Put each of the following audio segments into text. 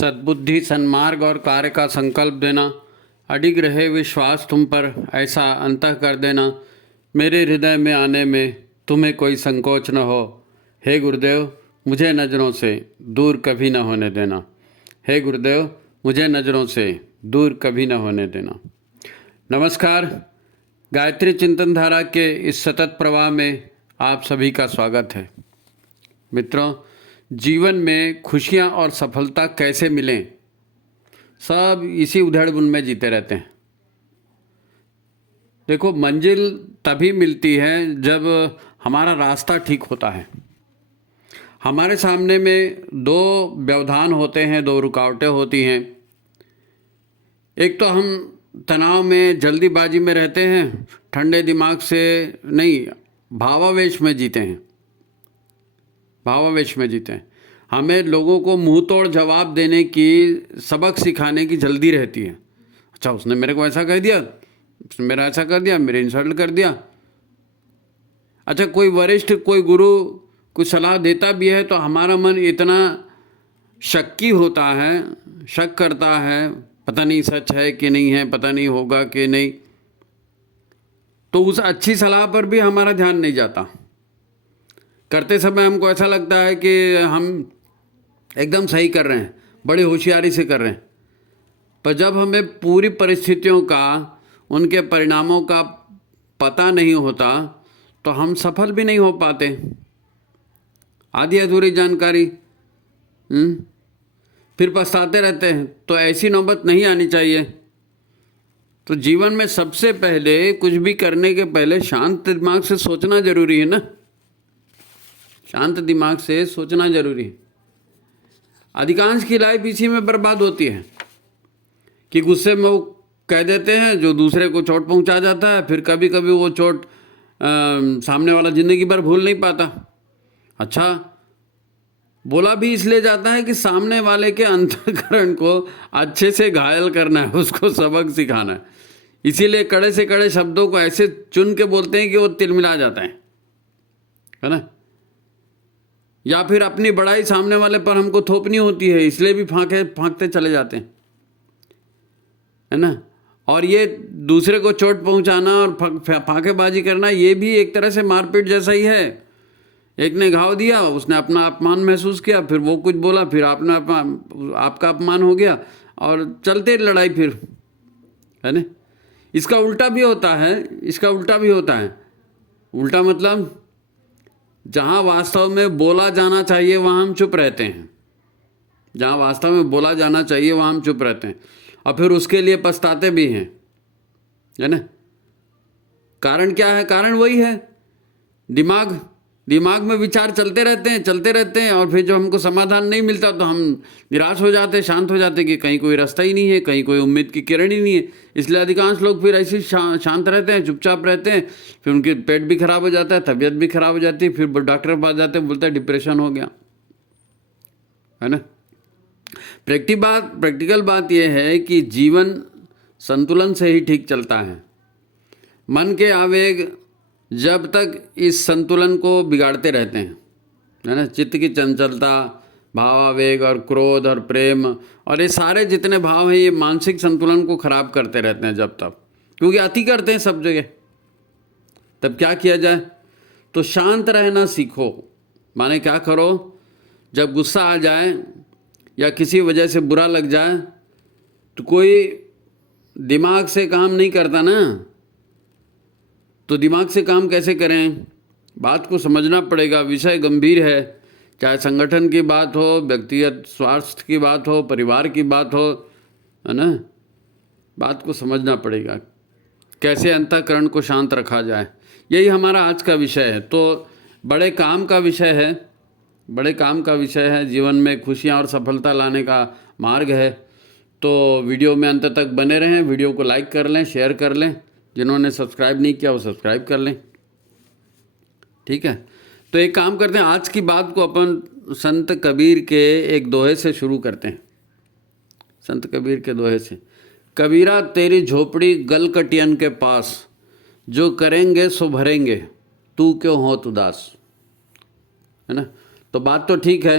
सद्बुद्धि, सन्मार्ग और कार्य का संकल्प देना, अडिग रहे विश्वास तुम पर, ऐसा अंतः कर देना, मेरे हृदय में आने में तुम्हें कोई संकोच न हो। हे गुरुदेव, मुझे नज़रों से दूर कभी न होने देना। हे गुरुदेव, मुझे नज़रों से दूर कभी न होने देना। नमस्कार, गायत्री चिंतन धारा के इस सतत प्रवाह में आप सभी का स्वागत है। मित्रों, जीवन में खुशियाँ और सफलता कैसे मिलें, सब इसी उधेड़-बुन में जीते रहते हैं। देखो, मंजिल तभी मिलती है जब हमारा रास्ता ठीक होता है। हमारे सामने में दो व्यवधान होते हैं, दो रुकावटें होती हैं। एक तो हम तनाव में, जल्दीबाजी में रहते हैं, ठंडे दिमाग से नहीं, भावावेश में जीते हैं, भावावेश में जीते हैं। हमें लोगों को मुंह तोड़ जवाब देने की, सबक सिखाने की जल्दी रहती है। अच्छा, उसने मेरे को ऐसा कह दिया, उसने मेरा ऐसा कर दिया, मेरे इंसल्ट कर दिया। अच्छा, कोई वरिष्ठ, कोई गुरु कुछ सलाह देता भी है तो हमारा मन इतना शक्की होता है, शक करता है, पता नहीं सच है कि नहीं है, पता नहीं होगा कि नहीं, तो उस अच्छी सलाह पर भी हमारा ध्यान नहीं जाता। करते समय हमको ऐसा लगता है कि हम एकदम सही कर रहे हैं, बड़ी होशियारी से कर रहे हैं, पर जब हमें पूरी परिस्थितियों का, उनके परिणामों का पता नहीं होता तो हम सफल भी नहीं हो पाते। आधी अधूरी जानकारी, फिर पछताते रहते हैं। तो ऐसी नौबत नहीं आनी चाहिए। तो जीवन में सबसे पहले, कुछ भी करने के पहले शांत दिमाग से सोचना जरूरी है ना, शांत दिमाग से सोचना जरूरी है। अधिकांश की लाइफ इसी में बर्बाद होती है कि गुस्से में वो कह देते हैं जो दूसरे को चोट पहुंचा जाता है। फिर कभी कभी वो चोट सामने वाला जिंदगी भर भूल नहीं पाता। अच्छा, बोला भी इसलिए जाता है कि सामने वाले के अंतःकरण को अच्छे से घायल करना है, उसको सबक सिखाना है। इसीलिए कड़े से कड़े शब्दों को ऐसे चुन के बोलते हैं कि वो तिलमिला जाता है ना। या फिर अपनी बड़ाई सामने वाले पर हमको थोपनी होती है, इसलिए भी फांकते चले जाते हैं, है ना। और ये दूसरे को चोट पहुंचाना और फांकेबाजी करना, ये भी एक तरह से मारपीट जैसा ही है। एक ने घाव दिया, उसने अपना अपमान महसूस किया, फिर वो कुछ बोला, फिर आपका अपमान हो गया और चलते लड़ाई फिर, है ना। इसका उल्टा भी होता है, इसका उल्टा भी होता है। उल्टा मतलब जहाँ वास्तव में बोला जाना चाहिए वहाँ हम चुप रहते हैं, जहाँ वास्तव में बोला जाना चाहिए वहाँ हम चुप रहते हैं और फिर उसके लिए पछताते भी हैं, है ना। कारण क्या है? कारण वही है, दिमाग में विचार चलते रहते हैं और फिर जब हमको समाधान नहीं मिलता तो हम निराश हो जाते, शांत हो जाते कि कहीं कोई रास्ता ही नहीं है, कहीं कोई उम्मीद की किरण ही नहीं है। इसलिए अधिकांश लोग फिर ऐसे शांत रहते हैं, चुपचाप रहते हैं। फिर उनके पेट भी खराब हो जाता है, तबीयत भी खराब हो जाती है, फिर डॉक्टर के पास जाते हैं, बोलते हैं डिप्रेशन हो गया, है ना। प्रैक्टिकल बात यह है कि जीवन संतुलन से ही ठीक चलता है। मन के आवेग जब तक इस संतुलन को बिगाड़ते रहते हैं, है ना, चित्त की चंचलता, भावावेग और क्रोध और प्रेम और ये सारे जितने भाव हैं, ये मानसिक संतुलन को खराब करते रहते हैं जब तक, क्योंकि अति करते हैं सब जगह। तब क्या किया जाए? तो शांत रहना सीखो। माने क्या करो, जब गुस्सा आ जाए या किसी वजह से बुरा लग जाए तो कोई दिमाग से काम नहीं करता ना, तो दिमाग से काम कैसे करें? बात को समझना पड़ेगा, विषय गंभीर है, चाहे संगठन की बात हो, व्यक्तिगत स्वास्थ्य की बात हो, परिवार की बात हो, है ना। बात को समझना पड़ेगा, कैसे अंतःकरण को शांत रखा जाए। यही हमारा आज का विषय है। तो बड़े काम का विषय है, बड़े काम का विषय है। जीवन में खुशियाँ और सफलता लाने का मार्ग है। तो वीडियो में अंत तक बने रहें, वीडियो को लाइक कर लें, शेयर कर लें, जिन्होंने सब्सक्राइब नहीं किया वो सब्सक्राइब कर लें, ठीक है। तो एक काम करते हैं, आज की बात को अपन संत कबीर के एक दोहे से शुरू करते हैं। संत कबीर के दोहे से, कबीरा तेरी झोपड़ी गलकटियन के पास, जो करेंगे सो भरेंगे, तू क्यों होत उदास, है ना। तो बात तो ठीक है,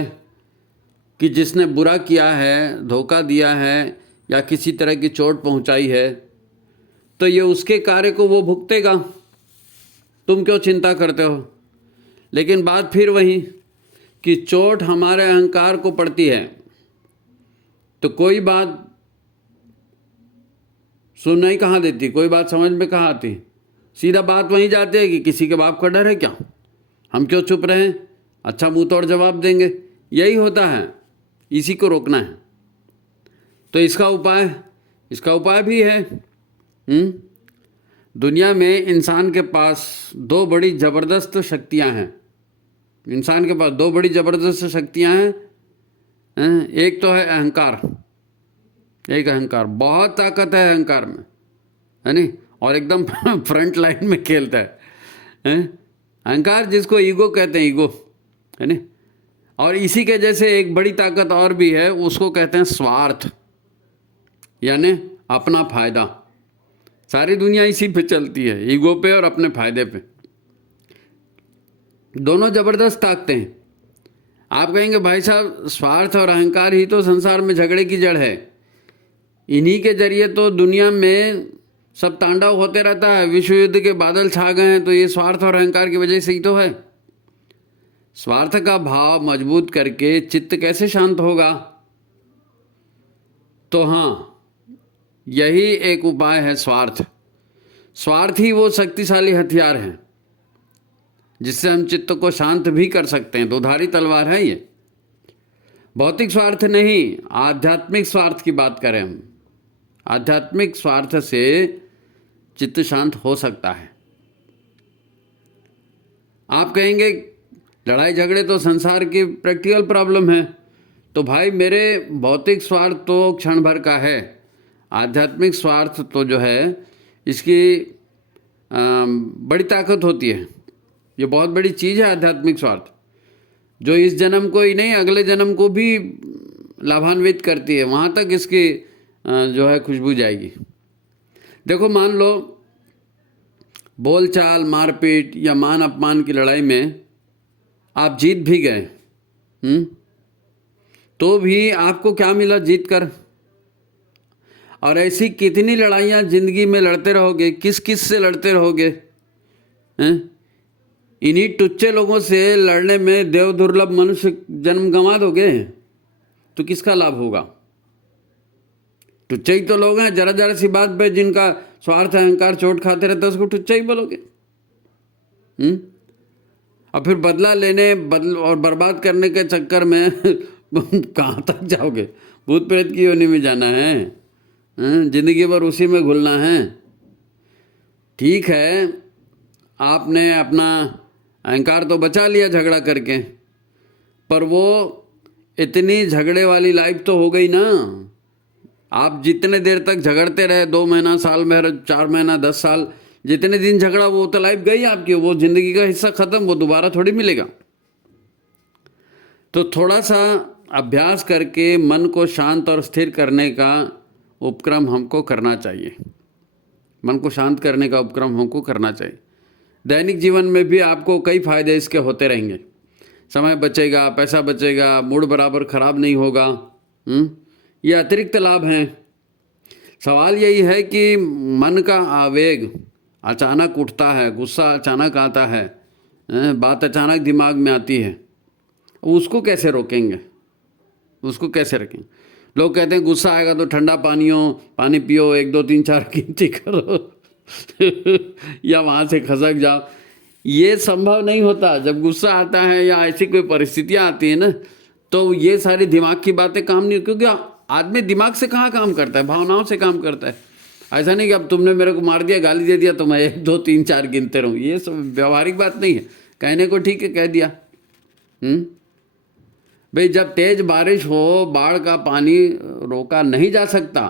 कि जिसने बुरा किया है, धोखा दिया है या किसी तरह की चोट पहुंचाई है, तो ये उसके कार्य को वो भुगतेगा, तुम क्यों चिंता करते हो। लेकिन बात फिर वही कि चोट हमारे अहंकार को पड़ती है, तो कोई बात सुनना ही कहाँ देती, कोई बात समझ में कहाँ आती, सीधा बात वहीं जाती है कि किसी के बाप का डर है क्या, हम क्यों चुप रहे हैं, अच्छा मुंह तोड़ जवाब देंगे। यही होता है, इसी को रोकना है। तो इसका उपाय भी है। दुनिया में इंसान के पास दो बड़ी ज़बरदस्त शक्तियां हैं। इंसान के पास दो बड़ी ज़बरदस्त शक्तियां हैं। एक तो है अहंकार, एक अहंकार, बहुत ताकत है अहंकार में, है नहीं, और एकदम फ्रंट लाइन में खेलता है। अहंकार जिसको ईगो कहते हैं, ईगो, है नहीं। और इसी के जैसे एक बड़ी ताकत और भी है, उसको कहते हैं स्वार्थ, यानी अपना फायदा। सारी दुनिया इसी पे चलती है, ईगो पे और अपने फायदे पे। दोनों ज़बरदस्त ताकतें हैं। आप कहेंगे भाई साहब स्वार्थ और अहंकार ही तो संसार में झगड़े की जड़ है, इन्हीं के जरिए तो दुनिया में सब तांडव होते रहता है। विश्व युद्ध के बादल छा गए हैं तो ये स्वार्थ और अहंकार की वजह से ही तो है। स्वार्थ का भाव मजबूत करके चित्त कैसे शांत होगा? तो हाँ, यही एक उपाय है, स्वार्थ। स्वार्थ ही वो शक्तिशाली हथियार है जिससे हम चित्त को शांत भी कर सकते हैं। दोधारी तलवार है ये। भौतिक स्वार्थ नहीं, आध्यात्मिक स्वार्थ की बात करें हम। आध्यात्मिक स्वार्थ से चित्त शांत हो सकता है। आप कहेंगे लड़ाई झगड़े तो संसार की प्रैक्टिकल प्रॉब्लम है। तो भाई मेरे भौतिक स्वार्थ तो क्षण भर का है, आध्यात्मिक स्वार्थ तो जो है इसकी बड़ी ताकत होती है। ये बहुत बड़ी चीज़ है आध्यात्मिक स्वार्थ, जो इस जन्म को ही नहीं अगले जन्म को भी लाभान्वित करती है। वहाँ तक इसकी जो है खुशबू जाएगी। देखो मान लो बोलचाल, मारपीट या मान अपमान की लड़ाई में आप जीत भी गए, तो भी आपको क्या मिला जीत कर? और ऐसी कितनी लड़ाइयाँ जिंदगी में लड़ते रहोगे, किस किस से लड़ते रहोगे? इन्हीं टुच्चे लोगों से लड़ने में देव दुर्लभ मनुष्य जन्म गंवा दोगे तो किसका लाभ होगा? टुच्चे ही तो लोग हैं, जरा जरा सी बात पे जिनका स्वार्थ अहंकार चोट खाते रहते हैं उसको टुच्चा ही बोलोगे। और फिर बदला लेने और बर्बाद करने के चक्कर में कहाँ तक जाओगे? भूत प्रेत की योनि में जाना है, जिंदगी भर उसी में घुलना है। ठीक है, आपने अपना अहंकार तो बचा लिया झगड़ा करके, पर वो इतनी झगड़े वाली लाइफ तो हो गई ना। आप जितने देर तक झगड़ते रहे, 2 महीना, साल भर, 4 महीना, 10 साल, जितने दिन झगड़ा वो तो लाइफ गई आपकी, वो जिंदगी का हिस्सा खत्म, वो दोबारा थोड़ी मिलेगा। तो थोड़ा सा अभ्यास करके मन को शांत और स्थिर करने का उपक्रम हमको करना चाहिए। मन को शांत करने का उपक्रम हमको करना चाहिए। दैनिक जीवन में भी आपको कई फायदे इसके होते रहेंगे। समय बचेगा, पैसा बचेगा, मूड बराबर खराब नहीं होगा। ये अतिरिक्त लाभ हैं। सवाल यही है कि मन का आवेग अचानक उठता है, गुस्सा अचानक आता है, बात अचानक दिमाग में आती है, उसको कैसे रोकेंगे? उसको कैसे रखें? लोग कहते हैं गुस्सा आएगा तो ठंडा पानी पियो, 1 2 3 4 गिनती करो या वहाँ से खसक जाओ। ये संभव नहीं होता। जब गुस्सा आता है या ऐसी कोई परिस्थितियाँ आती है ना, तो ये सारी दिमाग की बातें काम नहीं, क्योंकि आदमी दिमाग से कहाँ काम करता है, भावनाओं से काम करता है। ऐसा नहीं कि अब तुमने मेरे को मार दिया, गाली दे दिया तो मैं 1 2 3 4 गिनते रहूँ। ये सब व्यवहारिक बात नहीं है। कहने को ठीक है, कह दिया। भाई जब तेज बारिश हो, बाढ़ का पानी रोका नहीं जा सकता।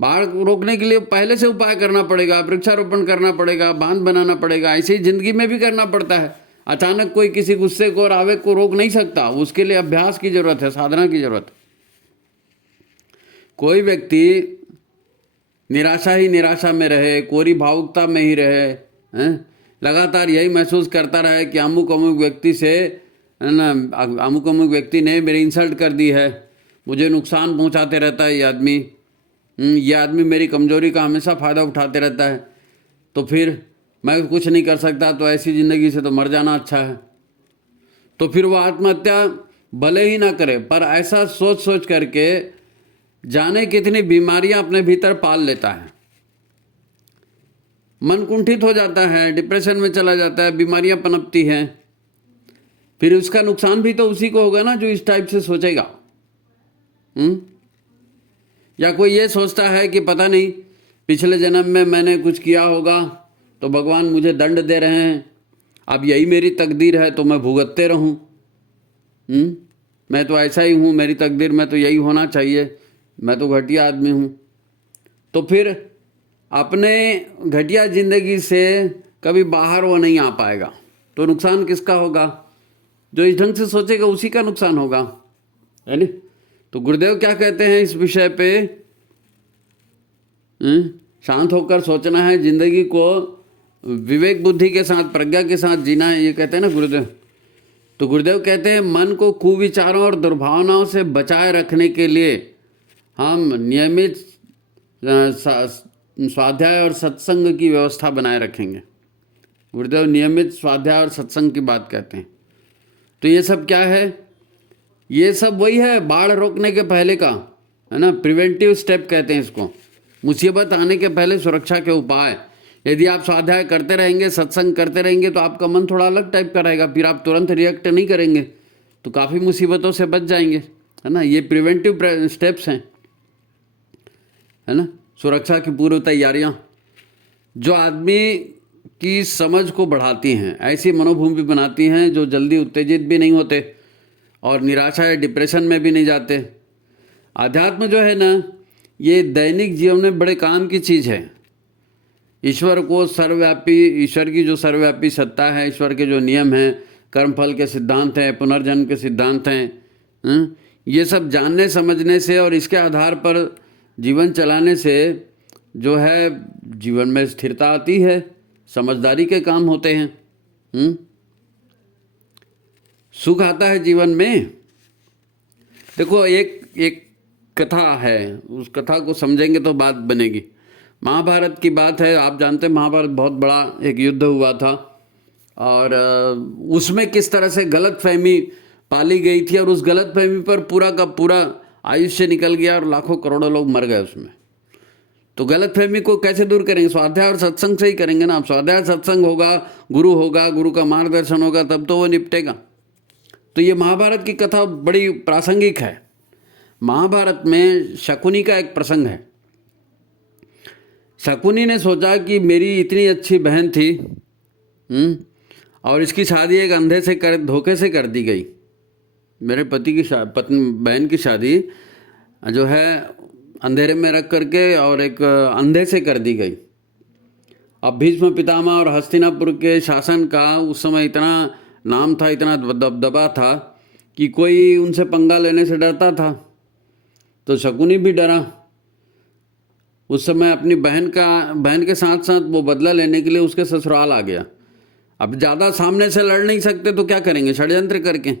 बाढ़ रोकने के लिए पहले से उपाय करना पड़ेगा, वृक्षारोपण करना पड़ेगा, बांध बनाना पड़ेगा। ऐसे ही जिंदगी में भी करना पड़ता है। अचानक कोई किसी गुस्से को और आवेग को रोक नहीं सकता। उसके लिए अभ्यास की जरूरत है, साधना की जरूरत है। कोई व्यक्ति निराशा ही निराशा में रहे, कोरी भावुकता में ही रहे, लगातार यही महसूस करता रहे कि अमुक अमुक व्यक्ति से है ना, अमुक अमुक व्यक्ति ने मेरी इंसल्ट कर दी है, मुझे नुकसान पहुंचाते रहता है ये आदमी मेरी कमजोरी का हमेशा फ़ायदा उठाते रहता है, तो फिर मैं कुछ नहीं कर सकता, तो ऐसी ज़िंदगी से तो मर जाना अच्छा है। तो फिर वो आत्महत्या भले ही ना करे, पर ऐसा सोच सोच करके जाने कितनी बीमारियां अपने भीतर पाल लेता है, मन कुंठित हो जाता है, डिप्रेशन में चला जाता है, बीमारियां पनपती हैं। फिर उसका नुकसान भी तो उसी को होगा ना जो इस टाइप से सोचेगा। या कोई ये सोचता है कि पता नहीं पिछले जन्म में मैंने कुछ किया होगा तो भगवान मुझे दंड दे रहे हैं, अब यही मेरी तकदीर है तो मैं भुगतते रहूं। मैं तो ऐसा ही हूँ, मेरी तकदीर में तो यही होना चाहिए, मैं तो घटिया आदमी हूँ। तो फिर अपने घटिया जिंदगी से कभी बाहर वो नहीं आ पाएगा। तो नुकसान किसका होगा? जो इस ढंग से सोचेगा उसी का नुकसान होगा, है नहीं? तो गुरुदेव क्या कहते हैं इस विषय पे? शांत होकर सोचना है, जिंदगी को विवेक बुद्धि के साथ, प्रज्ञा के साथ जीना है, ये कहते हैं ना गुरुदेव। तो गुरुदेव कहते हैं मन को कुविचारों और दुर्भावनाओं से बचाए रखने के लिए हम नियमित स्वाध्याय और सत्संग की व्यवस्था बनाए रखेंगे। गुरुदेव नियमित स्वाध्याय और सत्संग की बात कहते हैं। तो ये सब क्या है? ये सब वही है बाढ़ रोकने के पहले का, है ना, प्रिवेंटिव स्टेप कहते हैं इसको। मुसीबत आने के पहले सुरक्षा के उपाय। यदि आप स्वाध्याय करते रहेंगे, सत्संग करते रहेंगे, तो आपका मन थोड़ा अलग टाइप का रहेगा, फिर आप तुरंत रिएक्ट नहीं करेंगे, तो काफ़ी मुसीबतों से बच जाएंगे, है ना। ये प्रिवेंटिव स्टेप्स हैं, है ना, सुरक्षा की पूर्व तैयारियां जो आदमी की समझ को बढ़ाती हैं, ऐसी मनोभूमि बनाती हैं जो जल्दी उत्तेजित भी नहीं होते और निराशा या डिप्रेशन में भी नहीं जाते। आध्यात्म जो है ना, ये दैनिक जीवन में बड़े काम की चीज़ है। ईश्वर को सर्वव्यापी, ईश्वर की जो सर्वव्यापी सत्ता है, ईश्वर के जो नियम हैं, कर्मफल के सिद्धांत हैं, पुनर्जन्म के सिद्धांत हैं, ये सब जानने समझने से और इसके आधार पर जीवन चलाने से जो है जीवन में स्थिरता आती है, समझदारी के काम होते हैं, सुख आता है जीवन में। देखो एक कथा है, उस कथा को समझेंगे तो बात बनेगी। महाभारत की बात है, आप जानते हैं महाभारत बहुत बड़ा एक युद्ध हुआ था और उसमें किस तरह से गलतफहमी पाली गई थी और उस गलतफहमी पर पूरा का पूरा आयुष्य निकल गया और लाखों करोड़ों लोग मर गए उसमें। तो गलतफहमी को कैसे दूर करेंगे? स्वाध्याय और सत्संग से ही करेंगे ना। आप स्वाध्याय सत्संग होगा, गुरु का मार्गदर्शन होगा, तब तो वो निपटेगा। तो ये महाभारत की कथा बड़ी प्रासंगिक है। महाभारत में शकुनी का एक प्रसंग है। शकुनी ने सोचा कि मेरी इतनी अच्छी बहन थी और इसकी शादी एक अंधे से धोखे से कर दी गई। मेरे पति की बहन की शादी जो है अंधेरे में रख करके और एक अंधे से कर दी गई। अब भीष्म पितामह और हस्तिनापुर के शासन का उस समय इतना नाम था, इतना दबदबा था कि कोई उनसे पंगा लेने से डरता था। तो शकुनी भी डरा। उस समय अपनी बहन के साथ साथ वो बदला लेने के लिए उसके ससुराल आ गया। अब ज़्यादा सामने से लड़ नहीं सकते तो क्या करेंगे? षड्यंत्र करके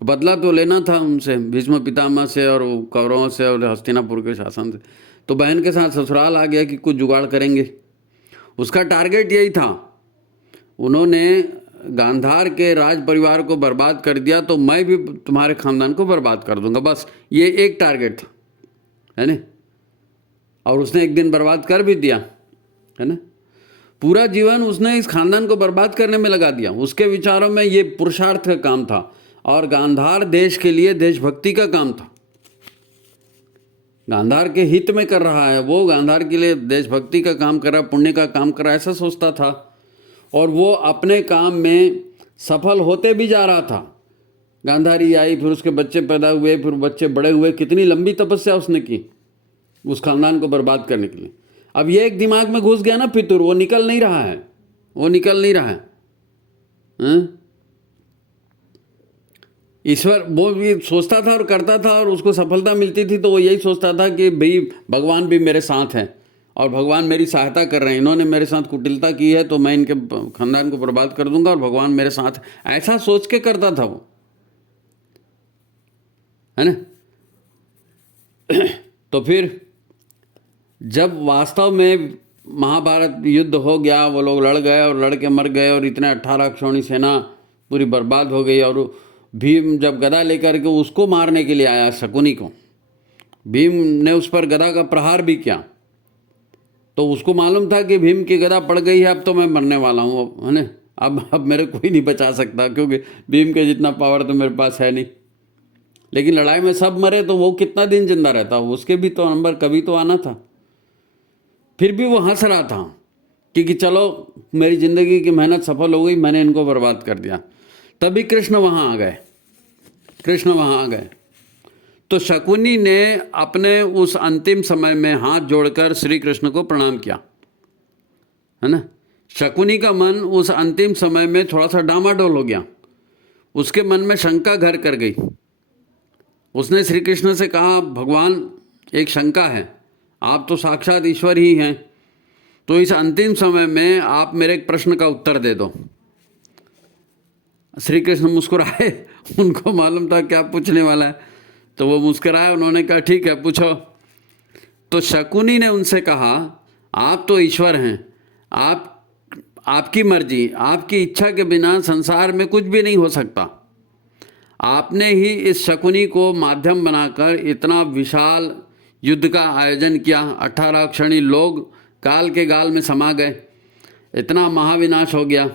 बदला तो लेना था उनसे, भीष्म पितामह से और कौरवों से और हस्तिनापुर के शासन से। तो बहन के साथ ससुराल आ गया कि कुछ जुगाड़ करेंगे। उसका टारगेट यही था, उन्होंने गांधार के राज परिवार को बर्बाद कर दिया तो मैं भी तुम्हारे खानदान को बर्बाद कर दूंगा। बस ये एक टारगेट था, है ना। और उसने एक दिन बर्बाद कर भी दिया, है ना। पूरा जीवन उसने इस खानदान को बर्बाद करने में लगा दिया। उसके विचारों में ये पुरुषार्थ का काम था और गांधार देश के लिए देशभक्ति का काम था। गांधार के हित में कर रहा है वो, गांधार के लिए देशभक्ति का काम कर रहा है, पुण्य का काम कर रहा है, ऐसा सोचता था। और वो अपने काम में सफल होते भी जा रहा था। गांधारी आई, फिर उसके बच्चे पैदा हुए, फिर बच्चे बड़े हुए। कितनी लंबी तपस्या उसने की उस खानदान को बर्बाद करने के लिए। अब ये एक दिमाग में घुस गया ना फितूर, वो निकल नहीं रहा है, वो निकल नहीं रहा है। ईश्वर वो भी सोचता था और करता था और उसको सफलता मिलती थी तो वो यही सोचता था कि भाई भगवान भी मेरे साथ हैं और भगवान मेरी सहायता कर रहे हैं। इन्होंने मेरे साथ कुटिलता की है तो मैं इनके खानदान को बर्बाद कर दूंगा और भगवान मेरे साथ, ऐसा सोच के करता था वो। है ना। तो फिर जब वास्तव में महाभारत युद्ध हो गया, वो लोग लड़ गए और लड़ के मर गए और इतने 18 अक्षौणी सेना पूरी बर्बाद हो गई, और भीम जब गदा लेकर के उसको मारने के लिए आया, शकुनी को, भीम ने उस पर गदा का प्रहार भी किया, तो उसको मालूम था कि भीम की गदा पड़ गई है, अब तो मैं मरने वाला हूँ, है ना। अब मेरे कोई नहीं बचा सकता, क्योंकि भीम के जितना पावर तो मेरे पास है नहीं। लेकिन लड़ाई में सब मरे तो वो कितना दिन जिंदा रहता, उसके भी तो नंबर कभी तो आना था। फिर भी वो हंस रहा था कि चलो मेरी ज़िंदगी की मेहनत सफल हो गई, मैंने इनको बर्बाद कर दिया। तभी कृष्ण वहाँ आ गए, कृष्ण वहाँ आ गए। तो शकुनी ने अपने उस अंतिम समय में हाथ जोड़कर श्री कृष्ण को प्रणाम किया, है ना। शकुनी का मन उस अंतिम समय में थोड़ा सा डामाडोल हो गया, उसके मन में शंका घर कर गई। उसने श्री कृष्ण से कहा, भगवान एक शंका है, आप तो साक्षात ईश्वर ही हैं, तो इस अंतिम समय में आप मेरे एक प्रश्न का उत्तर दे दो। श्री कृष्ण मुस्कुराए, उनको मालूम था क्या पूछने वाला है, तो वो मुस्कुराए, उन्होंने कहा ठीक है पूछो। तो शकुनी ने उनसे कहा, आप तो ईश्वर हैं, आपकी मर्जी, आपकी इच्छा के बिना संसार में कुछ भी नहीं हो सकता। आपने ही इस शकुनी को माध्यम बनाकर इतना विशाल युद्ध का आयोजन किया, 18 अक्षौणी लोग काल के गाल में समा गए, इतना महाविनाश हो गया।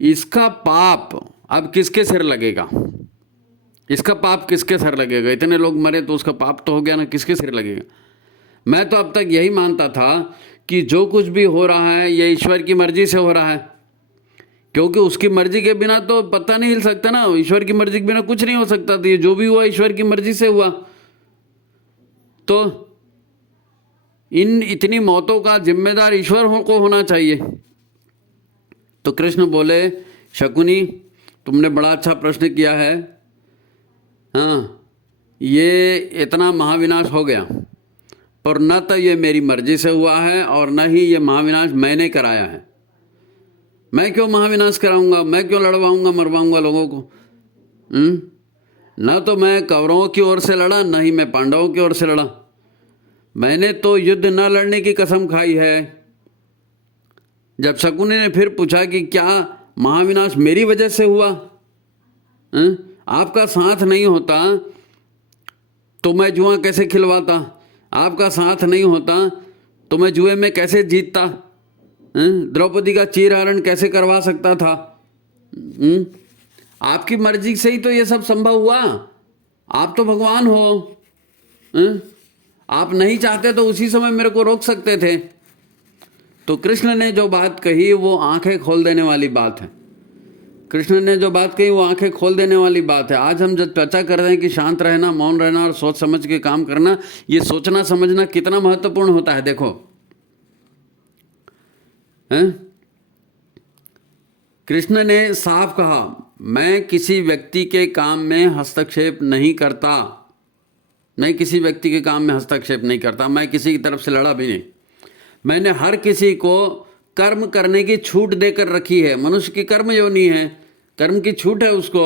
इसका पाप अब किसके सिर लगेगा? इसका पाप किसके सिर लगेगा? इतने लोग मरे तो उसका पाप तो हो गया ना, किसके सिर लगेगा? मैं तो अब तक यही मानता था कि जो कुछ भी हो रहा है ये ईश्वर की मर्जी से हो रहा है, क्योंकि उसकी मर्जी के बिना तो पत्ता नहीं हिल सकता ना, ईश्वर की मर्जी के बिना कुछ नहीं हो सकता। तो ये जो भी हुआ ईश्वर की मर्जी से हुआ। तो इतनी मौतों का जिम्मेदार ईश्वर को होना चाहिए। तो कृष्ण बोले, शकुनी तुमने बड़ा अच्छा प्रश्न किया है। हाँ, ये इतना महाविनाश हो गया, पर न तो ये मेरी मर्जी से हुआ है और न ही ये महाविनाश मैंने कराया है। मैं क्यों महाविनाश कराऊंगा? मैं क्यों लड़वाऊंगा मरवाऊंगा लोगों को? न तो मैं कौरवों की ओर से लड़ा, न ही मैं पांडवों की ओर से लड़ा। मैंने तो युद्ध न लड़ने की कसम खाई है। जब शकुनी ने फिर पूछा कि क्या महाविनाश मेरी वजह से हुआ? आपका साथ नहीं होता तो मैं जुआ कैसे खिलवाता? आपका साथ नहीं होता तो मैं जुए में कैसे जीतता? द्रौपदी का चीरहरण कैसे करवा सकता था? आपकी मर्जी से ही तो ये सब संभव हुआ। आप तो भगवान हो। आप नहीं चाहते तो उसी समय मेरे को रोक सकते थे। तो कृष्ण ने जो बात कही वो आंखें खोल देने वाली बात है। कृष्ण ने जो बात कही वो आंखें खोल देने वाली बात है। आज हम जब चर्चा कर रहे हैं कि शांत रहना, मौन रहना और सोच समझ के काम करना, ये सोचना समझना कितना महत्वपूर्ण होता है। देखो, कृष्ण ने साफ कहा, मैं किसी व्यक्ति के काम में हस्तक्षेप नहीं करता। मैं किसी व्यक्ति के काम में हस्तक्षेप नहीं करता। मैं किसी की तरफ से लड़ा भी नहीं। मैंने हर किसी को कर्म करने की छूट देकर रखी है। मनुष्य की कर्म योनि है, कर्म की छूट है उसको।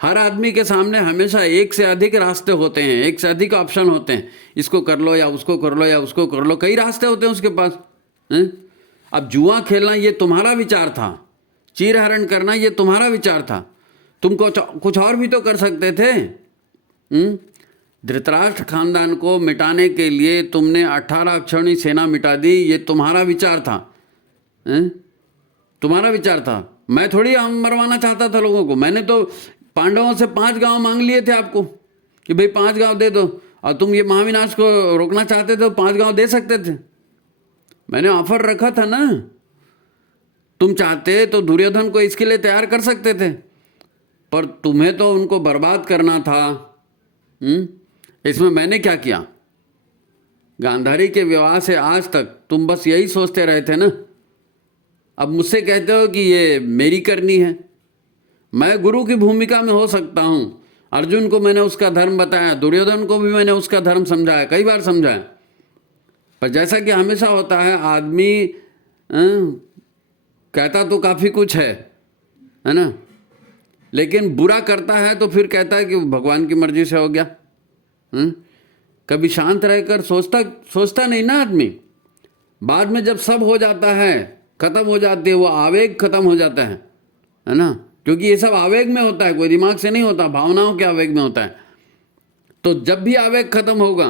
हर आदमी के सामने हमेशा एक से अधिक रास्ते होते हैं, एक से अधिक ऑप्शन होते हैं। इसको कर लो या उसको कर लो या उसको कर लो, कई रास्ते होते हैं उसके पास। अब जुआ खेलना ये तुम्हारा विचार था, चीरहरण करना ये तुम्हारा विचार था। तुम कुछ और भी तो कर सकते थे। धृतराष्ट्र खानदान को मिटाने के लिए तुमने 18 अक्षौणी सेना मिटा दी, ये तुम्हारा विचार था। तुम्हारा विचार था। मैं थोड़ी मरवाना चाहता था लोगों को। मैंने तो पांडवों से 5 गांव मांग लिए थे आपको कि भाई 5 गांव दे दो, और तुम ये महाविनाश को रोकना चाहते थे तो 5 गांव दे सकते थे। मैंने ऑफर रखा था ना। तुम चाहते तो दुर्योधन को इसके लिए तैयार कर सकते थे, पर तुम्हें तो उनको बर्बाद करना था। इसमें मैंने क्या किया? गांधारी के विवाह से आज तक तुम बस यही सोचते रहे थे ना। अब मुझसे कहते हो कि ये मेरी करनी है। मैं गुरु की भूमिका में हो सकता हूँ। अर्जुन को मैंने उसका धर्म बताया, दुर्योधन को भी मैंने उसका धर्म समझाया, कई बार समझाया। पर जैसा कि हमेशा होता है, आदमी कहता तो काफ़ी कुछ है ना, लेकिन बुरा करता है तो फिर कहता है कि भगवान की मर्जी से हो गया। कभी शांत रहकर सोचता नहीं ना आदमी। बाद में जब सब हो जाता है, खत्म हो जाती है, वो आवेग खत्म हो जाता है ना, क्योंकि ये सब आवेग में होता है, कोई दिमाग से नहीं होता, भावनाओं के आवेग में होता है। तो जब भी आवेग खत्म होगा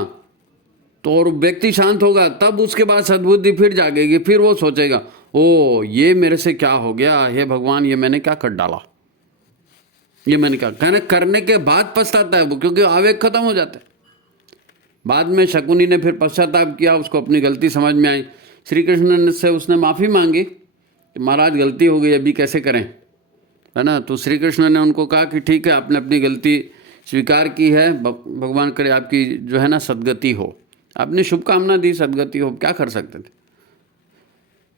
तो और व्यक्ति शांत होगा, तब उसके बाद सद्बुद्धि फिर जागेगी। फिर वो सोचेगा, ओ ये मेरे से क्या हो गया, हे भगवान ये मैंने क्या कर डाला, ये मैंने क्या कहने। करने के बाद पछताता है वो, क्योंकि आवेग खत्म हो जाता है। बाद में शकुनी ने फिर पश्चाताप किया, उसको अपनी गलती समझ में आई। श्री कृष्ण से उसने माफ़ी मांगी कि महाराज गलती हो गई, अभी कैसे करें, है ना। तो श्री कृष्ण ने उनको कहा कि ठीक है, आपने अपनी गलती स्वीकार की है, भगवान करे आपकी जो है ना सद्गति हो। आपने शुभकामना दी, सद्गति हो, क्या कर सकते थे।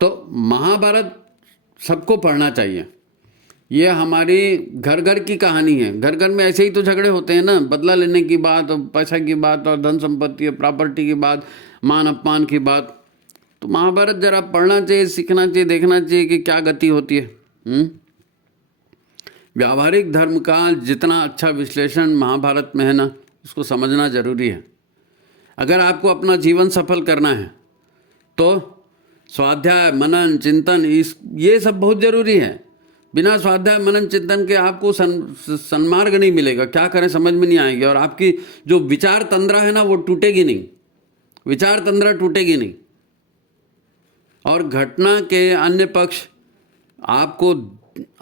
तो महाभारत सबको पढ़ना चाहिए। ये हमारी घर घर की कहानी है। घर घर में ऐसे ही तो झगड़े होते हैं ना, बदला लेने की बात और पैसा की बात और धन संपत्ति और प्रॉपर्टी की बात, मान अपमान की बात। तो महाभारत जरा पढ़ना चाहिए, सीखना चाहिए, देखना चाहिए कि क्या गति होती है। व्यावहारिक धर्म का जितना अच्छा विश्लेषण महाभारत में है ना, उसको समझना जरूरी है। अगर आपको अपना जीवन सफल करना है तो स्वाध्याय, मनन, चिंतन, ये सब बहुत ज़रूरी है। बिना स्वाध्याय, मनन, चिंतन के आपको सन्मार्ग नहीं मिलेगा। क्या करें समझ में नहीं आएगी, और आपकी जो विचार तंद्रा है ना वो टूटेगी नहीं, विचार तंद्रा टूटेगी नहीं। और घटना के अन्य पक्ष आपको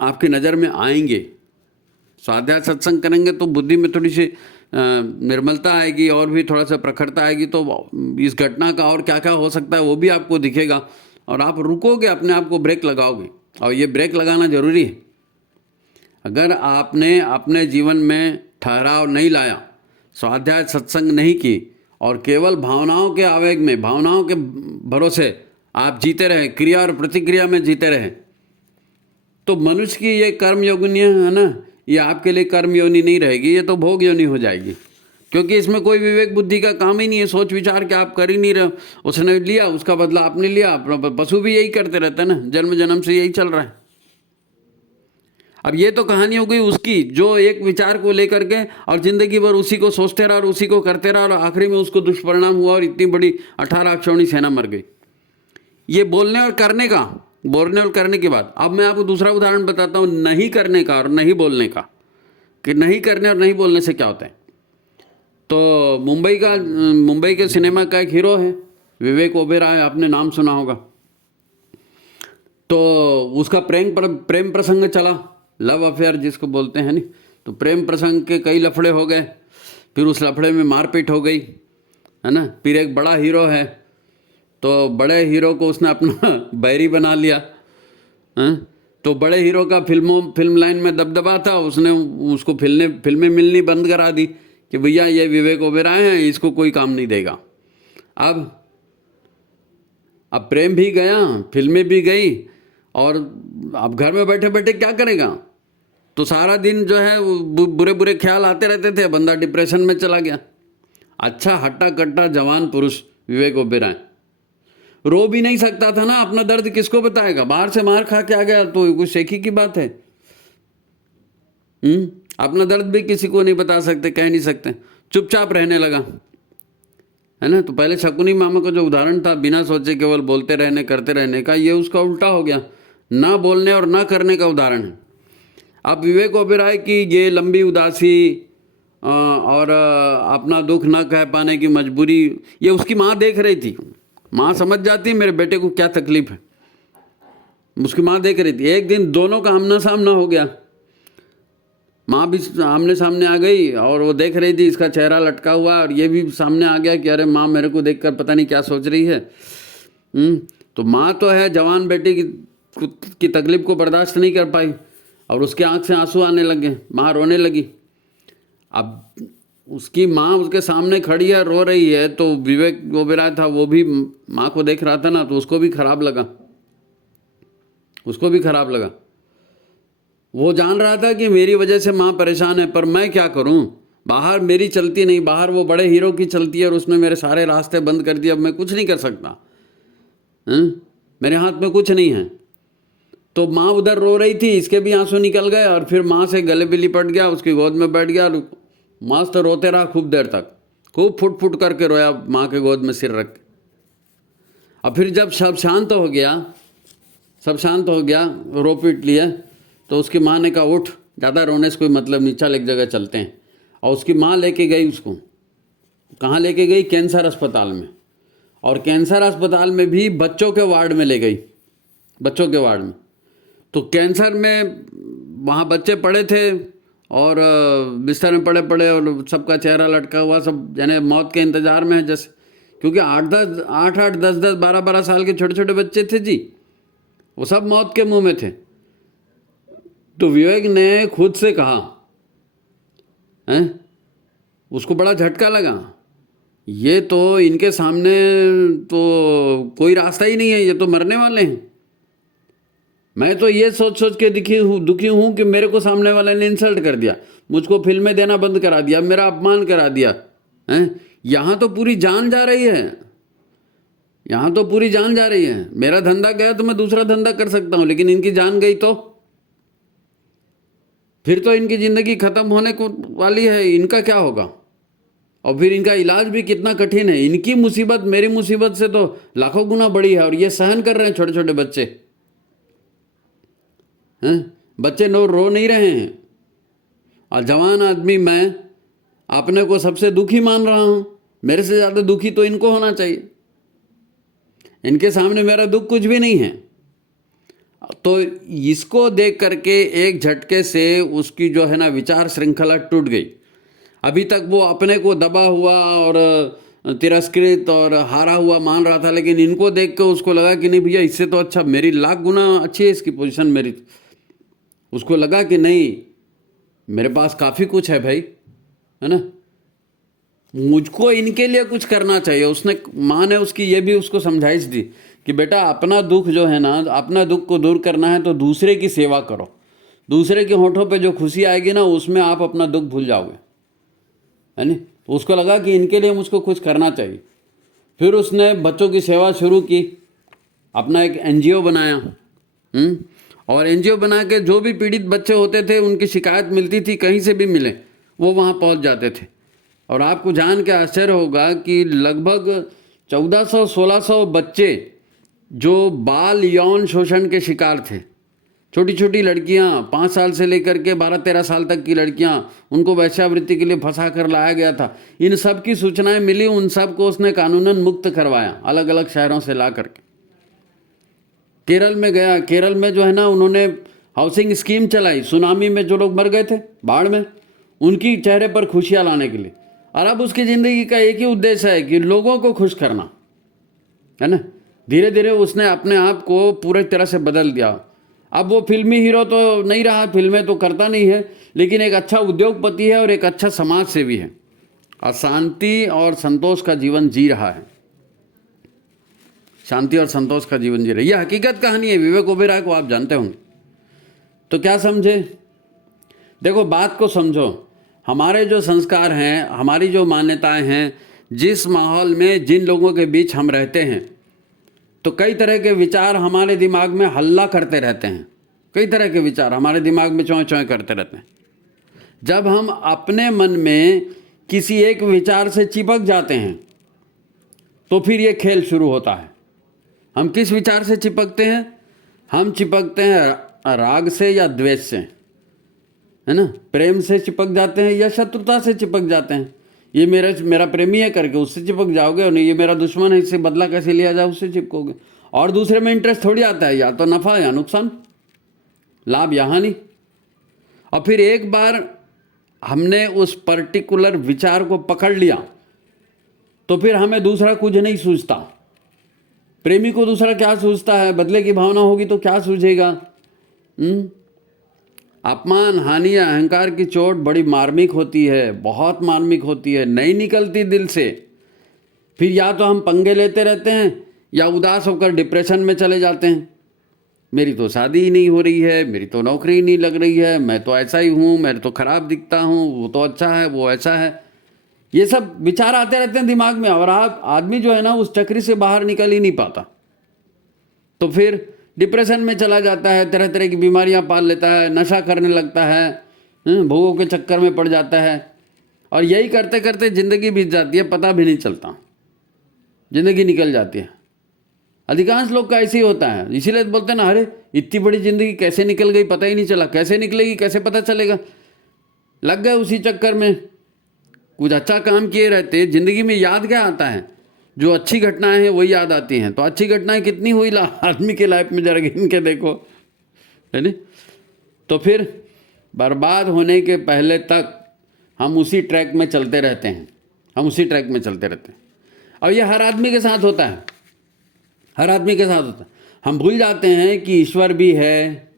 आपकी नज़र में आएंगे। स्वाध्याय सत्संग करेंगे तो बुद्धि में थोड़ी सी निर्मलता आएगी और भी थोड़ा सा प्रखरता आएगी। तो इस घटना का और क्या क्या हो सकता है वो भी आपको दिखेगा, और आप रुकोगे, अपने आप को ब्रेक लगाओगे। और ये ब्रेक लगाना जरूरी है। अगर आपने अपने जीवन में ठहराव नहीं लाया, स्वाध्याय सत्संग नहीं की, और केवल भावनाओं के आवेग में, भावनाओं के भरोसे आप जीते रहे, क्रिया और प्रतिक्रिया में जीते रहे, तो मनुष्य की ये कर्म योनि है ना, ये आपके लिए कर्म योनि नहीं रहेगी, ये तो भोग योनि हो जाएगी। क्योंकि इसमें कोई विवेक बुद्धि का काम ही नहीं है, सोच विचार के आप कर ही नहीं रहे। उसने लिया, उसका बदला आपने लिया। पशु भी यही करते रहते हैं ना, जन्म जन्म से यही चल रहा है। अब ये तो कहानी हो गई उसकी, जो एक विचार को लेकर के और जिंदगी भर उसी को सोचते रहा और उसी को करते रहा, और आखिरी में उसको दुष्परिणाम हुआ और इतनी बड़ी 18 अक्षौणी सेना मर गई। ये बोलने और करने का, बोलने और करने के बाद। अब मैं आपको दूसरा उदाहरण बताता हूँ नहीं करने का और नहीं बोलने का, कि नहीं करने और नहीं बोलने से क्या होता है। तो मुंबई के सिनेमा का एक हीरो है विवेक ओबेरॉय, आपने नाम सुना होगा। तो उसका प्रेम प्रसंग चला, लव अफेयर जिसको बोलते हैं नहीं। तो प्रेम प्रसंग के कई लफड़े हो गए, फिर उस लफड़े में मारपीट हो गई, है ना। फिर एक बड़ा हीरो है, तो बड़े हीरो को उसने अपना बैरी बना लिया। तो बड़े हीरो का फिल्म लाइन में दबदबा था, उसने उसको फिल्में मिलनी बंद करा दी कि भैया ये विवेक ओबेरॉय हैं, इसको कोई काम नहीं देगा। अब प्रेम भी गया, फिल्में भी गई, और अब घर में बैठे बैठे क्या करेगा। तो सारा दिन जो है बुरे बुरे ख्याल आते रहते थे, बंदा डिप्रेशन में चला गया। अच्छा हट्टा कट्टा जवान पुरुष विवेक ओबेरॉय रो भी नहीं सकता था ना, अपना दर्द किसको बताएगा। बाहर से मार खा के आ गया तो कुछ शेखी की बात है। अपना दर्द भी किसी को नहीं बता सकते, कह नहीं सकते, चुपचाप रहने लगा, है ना। तो पहले शकुनी मामा का जो उदाहरण था, बिना सोचे केवल बोलते रहने, करते रहने का, ये उसका उल्टा हो गया, ना बोलने और ना करने का उदाहरण है। अब विवेक ओबेरॉय की ये लंबी उदासी और अपना दुख ना कह पाने की मजबूरी, ये उसकी माँ देख रही थी। माँ समझ जाती है मेरे बेटे को क्या तकलीफ है, उसकी माँ देख रही थी। एक दिन दोनों का आमना सामना हो गया, माँ भी आमने सामने आ गई और वो देख रही थी, इसका चेहरा लटका हुआ, और ये भी सामने आ गया कि अरे माँ मेरे को देखकर पता नहीं क्या सोच रही है। तो माँ तो है, जवान बेटी की तकलीफ को बर्दाश्त नहीं कर पाई, और उसके आँख से आंसू आने लगे, माँ रोने लगी। अब उसकी माँ उसके सामने खड़ी है, रो रही है, तो विवेक ओबेरॉय था, वो भी माँ को देख रहा था ना, तो उसको भी खराब लगा, उसको भी खराब लगा। वो जान रहा था कि मेरी वजह से माँ परेशान है, पर मैं क्या करूँ, बाहर मेरी चलती नहीं, बाहर वो बड़े हीरो की चलती है और उसने मेरे सारे रास्ते बंद कर दिए, अब मैं कुछ नहीं कर सकता, मेरे हाथ में कुछ नहीं है। तो माँ उधर रो रही थी, इसके भी आंसू निकल गए और फिर माँ से गले भी लिपट गया, उसकी गोद में बैठ गया और मस्त रोते रहा खूब देर तक, खूब फुट फुट करके रोया माँ के गोद में सिर रख के। और फिर जब सब शांत हो गया, रो पीट लिया, तो उसकी माँ ने कहा उठ, ज़्यादा रोने से कोई मतलब नहीं, चल एक जगह चलते हैं। और उसकी माँ लेके गई उसको, कहाँ लेके गई? कैंसर अस्पताल में। और कैंसर अस्पताल में भी बच्चों के वार्ड में ले गई, बच्चों के वार्ड में। तो कैंसर में वहाँ बच्चे पड़े थे और बिस्तर में पड़े पड़े और सबका चेहरा लटका हुआ, सब यानी मौत के इंतज़ार में है जैसे, क्योंकि 8-8 10-10 12-12 साल के छोटे छोटे बच्चे थे जी, वो सब मौत के मुंह में थे। तो विवेक ने खुद से कहा, हैं, उसको बड़ा झटका लगा, ये तो इनके सामने तो कोई रास्ता ही नहीं है, ये तो मरने वाले हैं। मैं तो ये सोच सोच के दुखी हूँ कि मेरे को सामने वाले ने इंसल्ट कर दिया, मुझको फिल्में देना बंद करा दिया, मेरा अपमान करा दिया हैं। यहाँ तो पूरी जान जा रही है, यहाँ तो पूरी जान जा रही है। मेरा धंधा गया तो मैं दूसरा धंधा कर सकता हूँ, लेकिन इनकी जान गई तो फिर तो इनकी ज़िंदगी ख़त्म होने को वाली है, इनका क्या होगा? और फिर इनका इलाज भी कितना कठिन है। इनकी मुसीबत मेरी मुसीबत से तो लाखों गुना बड़ी है, और ये सहन कर रहे हैं छोटे छोटे बच्चे हैं। बच्चे रो नहीं रहे हैं, और जवान आदमी मैं अपने को सबसे दुखी मान रहा हूँ। मेरे से ज़्यादा दुखी तो इनको होना चाहिए, इनके सामने मेरा दुख कुछ भी नहीं है। तो इसको देख करके एक झटके से उसकी जो है ना विचार श्रृंखला टूट गई। अभी तक वो अपने को दबा हुआ और तिरस्कृत और हारा हुआ मान रहा था, लेकिन इनको देख के उसको लगा कि नहीं भैया, इससे तो अच्छा, मेरी लाख गुना अच्छी है इसकी पोजीशन मेरी। उसको लगा कि नहीं, मेरे पास काफ़ी कुछ है भाई, है ना, मुझको इनके लिए कुछ करना चाहिए। उसने, माँ ने उसकी ये भी उसको समझाइश दी कि बेटा, अपना दुख जो है ना, अपना दुख को दूर करना है तो दूसरे की सेवा करो। दूसरे के होठों पे जो खुशी आएगी ना, उसमें आप अपना दुख भूल जाओगे, है नहीं। तो उसको लगा कि इनके लिए मुझको कुछ करना चाहिए। फिर उसने बच्चों की सेवा शुरू की, अपना एक एनजीओ बनाया। और एनजीओ बना के जो भी पीड़ित बच्चे होते थे, उनकी शिकायत मिलती थी, कहीं से भी मिले, वो वहाँ पहुँच जाते थे। और आपको जान के आश्चर्य होगा कि लगभग 1400-1600 बच्चे जो बाल यौन शोषण के शिकार थे, छोटी छोटी लड़कियां, 5 साल से लेकर के 12-13 साल तक की लड़कियां, उनको वेश्यावृत्ति के लिए फंसा कर लाया गया था। इन सब की सूचनाएं मिली, उन सब को उसने कानूनन मुक्त करवाया, अलग अलग शहरों से ला करके। केरल में गया, केरल में जो है ना, उन्होंने हाउसिंग स्कीम चलाई। सुनामी में जो लोग मर गए थे बाढ़ में, उनकी चेहरे पर खुशियाँ लाने के लिए। और अब उसकी ज़िंदगी का एक ही उद्देश्य है कि लोगों को खुश करना, है ना। धीरे धीरे उसने अपने आप को पूरी तरह से बदल दिया। अब वो फिल्मी हीरो तो नहीं रहा, फिल्में तो करता नहीं है, लेकिन एक अच्छा उद्योगपति है और एक अच्छा समाज सेवी है, और शांति और संतोष का जीवन जी रहा है। शांति और संतोष का जीवन जी रहा है। यह हकीकत कहानी है। विवेक ओबेरॉय को आप जानते होंगे। तो क्या समझे? देखो, बात को समझो। हमारे जो संस्कार हैं, हमारी जो मान्यताएं हैं, जिस माहौल में जिन लोगों के बीच हम रहते हैं, तो कई तरह के विचार हमारे दिमाग में हल्ला करते रहते हैं। कई तरह के विचार हमारे दिमाग में चौं चौं करते रहते हैं। जब हम अपने मन में किसी एक विचार से चिपक जाते हैं, तो फिर ये खेल शुरू होता है। हम किस विचार से चिपकते हैं? हम चिपकते हैं राग से या द्वेष से, है ना। प्रेम से चिपक जाते हैं या शत्रुता से चिपक जाते हैं। ये मेरा प्रेमी है करके उससे चिपक जाओगे, और नहीं ये मेरा दुश्मन है, इससे बदला कैसे लिया जाए, उससे चिपकोगे। और दूसरे में इंटरेस्ट थोड़ी आता है, या तो नफा या नुकसान, लाभ या हानि। और फिर एक बार हमने उस पर्टिकुलर विचार को पकड़ लिया, तो फिर हमें दूसरा कुछ नहीं सूझता। प्रेमी को दूसरा क्या सूझता है? बदले की भावना होगी तो क्या सूझेगा? अपमान, हानि या अहंकार की चोट बड़ी मार्मिक होती है, बहुत मार्मिक होती है, नहीं निकलती दिल से। फिर या तो हम पंगे लेते रहते हैं, या उदास होकर डिप्रेशन में चले जाते हैं। मेरी तो शादी ही नहीं हो रही है, मेरी तो नौकरी ही नहीं लग रही है, मैं तो ऐसा ही हूँ, मैं तो खराब दिखता हूँ, वो तो अच्छा है, वो ऐसा है। ये सब विचार आते रहते हैं दिमाग में, और आदमी जो है ना, उस चक्री से बाहर निकल ही नहीं पाता। तो फिर डिप्रेशन में चला जाता है, तरह तरह की बीमारियां पाल लेता है, नशा करने लगता है, भोगों के चक्कर में पड़ जाता है, और यही करते करते ज़िंदगी बीत जाती है, पता भी नहीं चलता, ज़िंदगी निकल जाती है। अधिकांश लोग का ऐसे ही होता है। इसीलिए बोलते हैं ना, अरे इतनी बड़ी ज़िंदगी कैसे निकल गई, पता ही नहीं चला। कैसे निकलेगी, कैसे पता चलेगा? लग गए उसी चक्कर में। कुछ अच्छा काम किए रहते, ज़िंदगी में याद क्या आता है? जो अच्छी घटनाएं हैं वही याद आती हैं। तो अच्छी घटनाएं कितनी हुई आदमी के लाइफ में, जरा गिन के देखो, है नहीं? तो फिर बर्बाद होने के पहले तक हम उसी ट्रैक में चलते रहते हैं, हम उसी ट्रैक में चलते रहते हैं। और ये हर आदमी के साथ होता है, हर आदमी के साथ होता है। हम भूल जाते हैं कि ईश्वर भी है,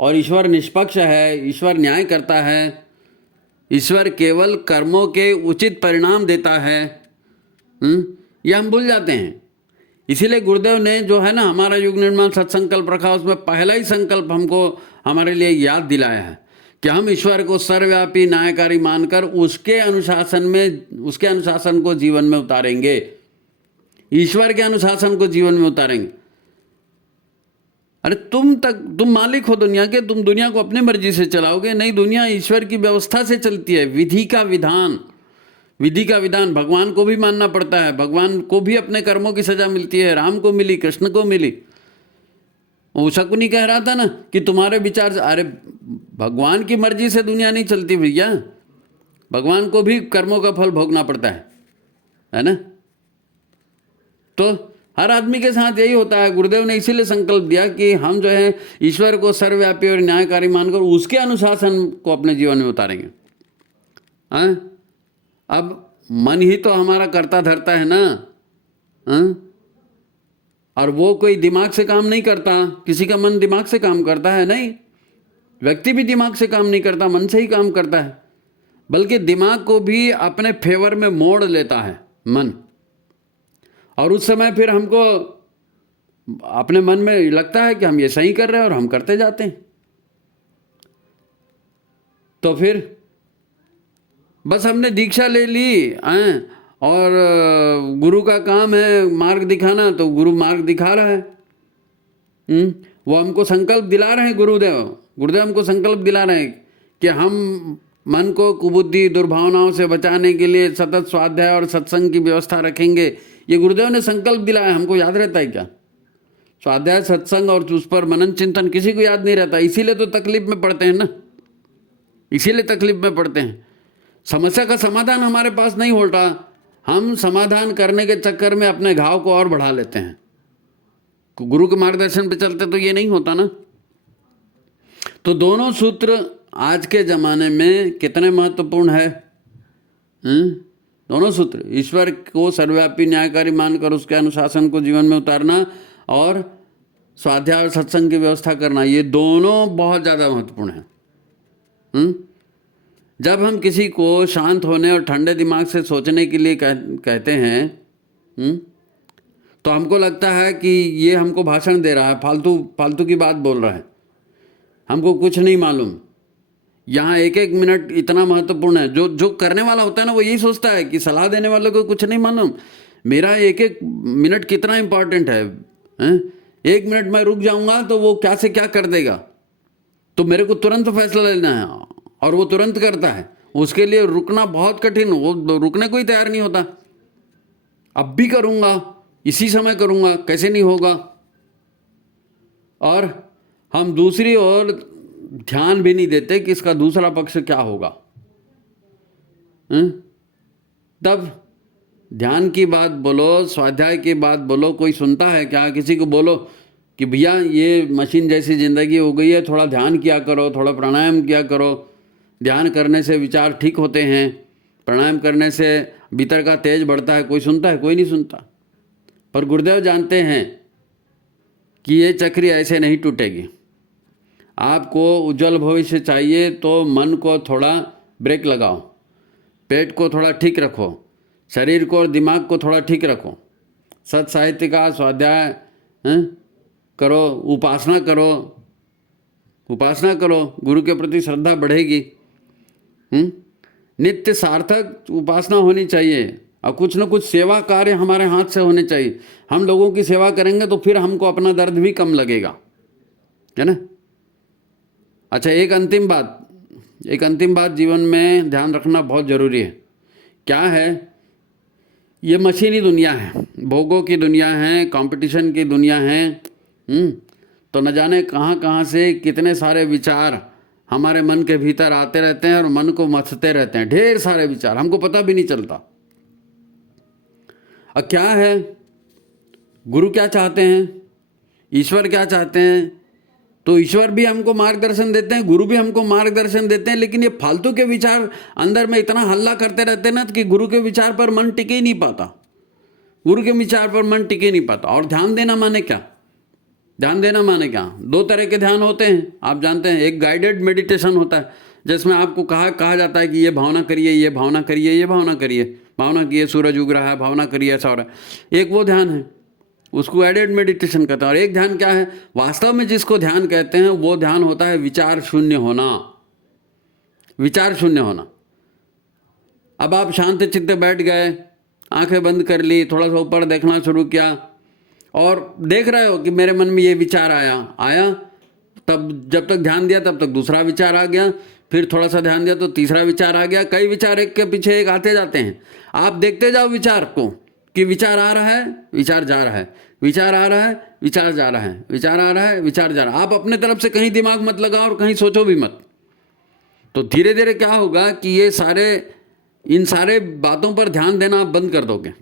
और ईश्वर निष्पक्ष है, ईश्वर न्याय करता है, ईश्वर केवल कर्मों के उचित परिणाम देता है। ये हम भूल जाते हैं। इसीलिए गुरुदेव ने जो है ना हमारा युग निर्माण सत्संकल्प रखा, उसमें पहला ही संकल्प हमको हमारे लिए याद दिलाया है कि हम ईश्वर को सर्वव्यापी न्यायकारी मानकर उसके अनुशासन को जीवन में उतारेंगे, ईश्वर के अनुशासन को जीवन में उतारेंगे। अरे तुम मालिक हो दुनिया के, तुम दुनिया को अपनी मर्जी से चलाओगे? नहीं, दुनिया ईश्वर की व्यवस्था से चलती है। विधि का विधान भगवान को भी मानना पड़ता है। भगवान को भी अपने कर्मों की सजा मिलती है। राम को मिली, कृष्ण को मिली। वो शकुनी कह रहा था ना कि तुम्हारे विचार से, अरे भगवान की मर्जी से दुनिया नहीं चलती भैया, भगवान को भी कर्मों का फल भोगना पड़ता है ना? तो हर आदमी के साथ यही होता है। गुरुदेव ने इसीलिए संकल्प दिया कि हम जो है ईश्वर को सर्वव्यापी और न्यायकारी मानकर उसके अनुशासन को अपने जीवन में उतारेंगे। अब मन ही तो हमारा करता धरता है ना, और वो कोई दिमाग से काम नहीं करता। किसी का मन दिमाग से काम करता है? नहीं, व्यक्ति भी दिमाग से काम नहीं करता, मन से ही काम करता है। बल्कि दिमाग को भी अपने फेवर में मोड़ लेता है मन, और उस समय फिर हमको अपने मन में लगता है कि हम ये सही कर रहे हैं, और हम करते जाते हैं। तो फिर बस हमने दीक्षा ले ली, और गुरु का काम है मार्ग दिखाना, तो गुरु मार्ग दिखा रहा है। वो हमको संकल्प दिला रहे हैं, गुरुदेव हमको संकल्प दिला रहे हैं कि हम मन को कुबुद्धि दुर्भावनाओं से बचाने के लिए सतत स्वाध्याय और सत्संग की व्यवस्था रखेंगे। ये गुरुदेव ने संकल्प दिलाया, हमको याद रहता है क्या? स्वाध्याय, सत्संग और उस पर मनन चिंतन किसी को याद नहीं रहता। इसीलिए तो तकलीफ में पड़ते हैं ना, इसीलिए तकलीफ में पड़ते हैं। समस्या का समाधान हमारे पास नहीं होता, हम समाधान करने के चक्कर में अपने घाव को और बढ़ा लेते हैं। गुरु के मार्गदर्शन पे चलते तो ये नहीं होता ना। तो दोनों सूत्र आज के ज़माने में कितने महत्वपूर्ण है? दोनों सूत्र, ईश्वर को सर्वव्यापी न्यायकारी मानकर उसके अनुशासन को जीवन में उतारना और स्वाध्याय और सत्संग की व्यवस्था करना, ये दोनों बहुत ज़्यादा महत्वपूर्ण है। जब हम किसी को शांत होने और ठंडे दिमाग से सोचने के लिए कहते हैं, तो हमको लगता है कि ये हमको भाषण दे रहा है, फालतू की बात बोल रहा है, हमको कुछ नहीं मालूम। यहाँ एक एक मिनट इतना महत्वपूर्ण है। जो करने वाला होता है ना, वो यही सोचता है कि सलाह देने वालों को कुछ नहीं मालूम, मेरा एक एक मिनट कितना इम्पॉर्टेंट है। 1 मिनट मैं रुक जाऊँगा तो वो क्या से क्या कर देगा, तो मेरे को तुरंत फैसला लेना है, और वो तुरंत करता है। उसके लिए रुकना बहुत कठिन, वो रुकने को ही तैयार नहीं होता। अब भी करूँगा, इसी समय करूँगा, कैसे नहीं होगा। और हम दूसरी ओर ध्यान भी नहीं देते कि इसका दूसरा पक्ष क्या होगा। तब ध्यान की बात बोलो, स्वाध्याय की बात बोलो, कोई सुनता है क्या? किसी को बोलो कि भैया ये मशीन जैसी ज़िंदगी हो गई है, थोड़ा ध्यान किया करो, थोड़ा प्राणायाम किया करो, ध्यान करने से विचार ठीक होते हैं, प्राणायाम करने से भीतर का तेज बढ़ता है। कोई सुनता है? कोई नहीं सुनता। पर गुरुदेव जानते हैं कि ये चक्री ऐसे नहीं टूटेगी। आपको उज्जवल भविष्य चाहिए तो मन को थोड़ा ब्रेक लगाओ, पेट को थोड़ा ठीक रखो, शरीर को और दिमाग को थोड़ा ठीक रखो, सत साहित्य का स्वाध्याय करो, उपासना करो, गुरु के प्रति श्रद्धा बढ़ेगी। नित्य सार्थक उपासना होनी चाहिए, और कुछ न कुछ सेवा कार्य हमारे हाथ से होने चाहिए। हम लोगों की सेवा करेंगे तो फिर हमको अपना दर्द भी कम लगेगा। है ना। अच्छा, एक अंतिम बात जीवन में ध्यान रखना बहुत ज़रूरी है। क्या है? ये मशीनी दुनिया है, भोगों की दुनिया है, कंपटीशन की दुनिया है। तो न जाने कहाँ कहाँ से कितने सारे विचार हमारे मन के भीतर आते रहते हैं और मन को मथते रहते हैं, ढेर सारे विचार, हमको पता भी नहीं चलता। अब क्या है, गुरु क्या चाहते हैं, ईश्वर क्या चाहते हैं? तो ईश्वर भी हमको मार्गदर्शन देते हैं, गुरु भी हमको मार्गदर्शन देते हैं, लेकिन ये फालतू के विचार अंदर में इतना हल्ला करते रहते हैं ना कि गुरु के विचार पर मन टिके ही नहीं पाता। गुरु के विचार पर मन टिके नहीं पाता। और ध्यान देना माने क्या? ध्यान देना माने क्या? दो तरह के ध्यान होते हैं, आप जानते हैं। एक गाइडेड मेडिटेशन होता है, जिसमें आपको कहा जाता है कि ये भावना करिए, ये भावना करिए, ये भावना करिए, भावना किए सूरज उग रहा है, भावना करिए ऐसा हो रहा है। एक वो ध्यान है, उसको गाइडेड मेडिटेशन कहते हैं। और एक ध्यान क्या है, वास्तव में जिसको ध्यान कहते हैं वो ध्यान होता है विचार शून्य होना। विचार शून्य होना। अब आप शांत चित्त बैठ गए, आंखें बंद कर ली, थोड़ा सा ऊपर देखना शुरू किया और देख रहे हो कि मेरे मन में ये विचार आया, तब जब तक ध्यान दिया तब तक दूसरा विचार आ गया, फिर थोड़ा सा ध्यान दिया तो तीसरा विचार आ गया। कई विचार एक के पीछे एक आते जाते हैं। आप देखते जाओ विचार को कि विचार आ रहा है, विचार जा रहा है, विचार आ रहा है, विचार जा रहा है, विचार आ रहा है, विचार जा रहा है। आप अपने तरफ से कहीं दिमाग मत लगाओ और कहीं सोचो भी मत। तो धीरे धीरे क्या होगा कि इन सारे बातों पर ध्यान देना आप बंद कर दोगे।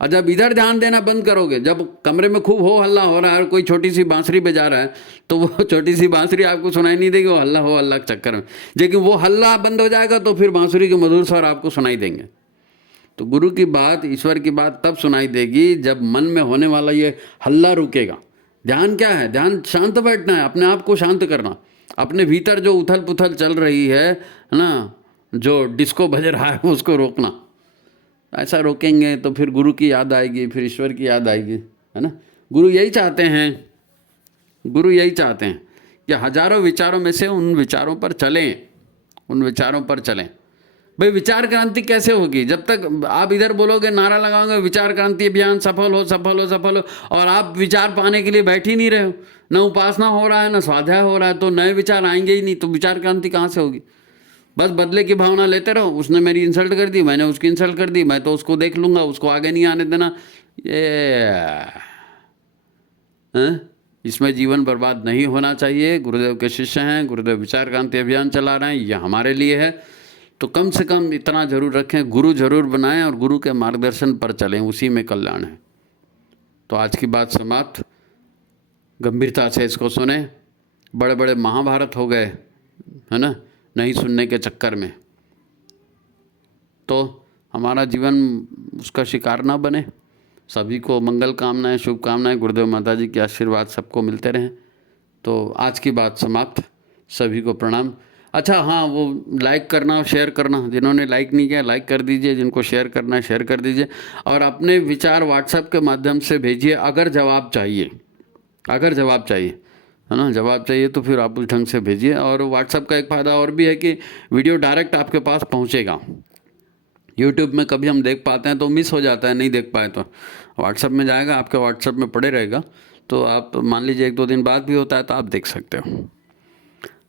और जब इधर ध्यान देना बंद करोगे, जब कमरे में खूब हो हल्ला हो रहा है और कोई छोटी सी बांसुरी बजा रहा है, तो वो छोटी सी बांसुरी आपको सुनाई नहीं देगी, वो हल्ला हो हल्ला के चक्कर में। लेकिन वो हल्ला बंद हो जाएगा तो फिर बांसुरी के मधुर स्वर आपको सुनाई देंगे। तो गुरु की बात, ईश्वर की बात तब सुनाई देगी जब मन में होने वाला ये हल्ला रुकेगा। ध्यान क्या है? ध्यान शांत बैठना है, अपने आप को शांत करना। अपने भीतर जो उथल पुथल चल रही है ना, जो डिस्को बज रहा है, उसको रोकना। ऐसा रोकेंगे तो फिर गुरु की याद आएगी, फिर ईश्वर की याद आएगी, है ना। गुरु यही चाहते हैं कि हजारों विचारों में से उन विचारों पर चलें। भाई विचार क्रांति कैसे होगी? जब तक आप इधर बोलोगे, नारा लगाओगे विचार क्रांति अभियान सफल हो, और आप विचार पाने के लिए बैठ ही नहीं रहे हो, न उपासना हो रहा है, न स्वाध्याय हो रहा है, तो नए विचार आएंगे ही नहीं। तो विचार क्रांति कहाँ से होगी? बस बदले की भावना लेते रहो। उसने मेरी इंसल्ट कर दी, मैंने उसकी इंसल्ट कर दी, मैं तो उसको देख लूँगा, उसको आगे नहीं आने देना। इसमें जीवन बर्बाद नहीं होना चाहिए। गुरुदेव के शिष्य हैं, गुरुदेव विचार क्रांति अभियान चला रहे हैं, यह हमारे लिए है। तो कम से कम इतना जरूर रखें, गुरु जरूर बनाएं और गुरु के मार्गदर्शन पर चलें, उसी में कल्याण है। तो आज की बात समाप्त। गंभीरता से इसको सुने। बड़े बड़े महाभारत हो गए, है ना, नहीं सुनने के चक्कर में। तो हमारा जीवन उसका शिकार ना बने। सभी को मंगल कामनाएं, शुभकामनाएं, गुरुदेव माता जी के आशीर्वाद सबको मिलते रहें। तो आज की बात समाप्त। सभी को प्रणाम। अच्छा हाँ, वो लाइक करना और शेयर करना, जिन्होंने लाइक नहीं किया लाइक कर दीजिए, जिनको शेयर करना है शेयर कर दीजिए, और अपने विचार व्हाट्सएप के माध्यम से भेजिए। अगर जवाब चाहिए, है ना, जवाब चाहिए तो फिर आप उस ढंग से भेजिए। और व्हाट्सएप का एक फ़ायदा और भी है कि वीडियो डायरेक्ट आपके पास पहुंचेगा। यूट्यूब में कभी हम देख पाते हैं तो मिस हो जाता है, नहीं देख पाए तो व्हाट्सएप में जाएगा, आपके व्हाट्सएप में पड़े रहेगा। तो आप मान लीजिए 1-2 दिन बाद भी होता है तो आप देख सकते हो।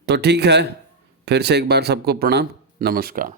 तो ठीक है, फिर से एक बार सबको प्रणाम, नमस्कार।